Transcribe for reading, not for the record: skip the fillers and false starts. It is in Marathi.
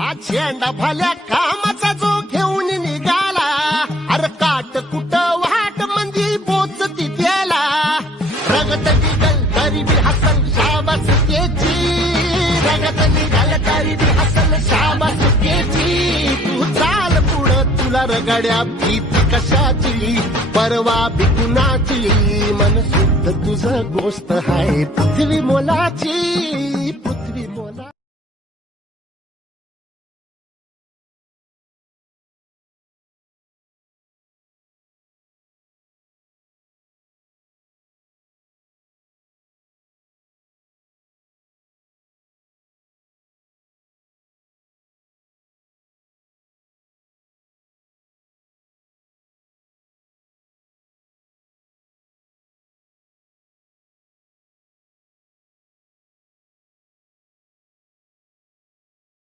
आज झेंडा भल्या कामाचा जो घेऊन निघाला, अरे काट कुट वाट मंदी पोचती त्याला. रगत निघल तरी बी हसल शाबास त्याची, रगत निघाल तरी बी हसल शाबास त्याची. तू चाल पुढं तुला रगड्या भीती कशाची, परवा बी कुणाची. मन शुद्ध तुझं गोष्ट हाय पृथ्वी मोलाची.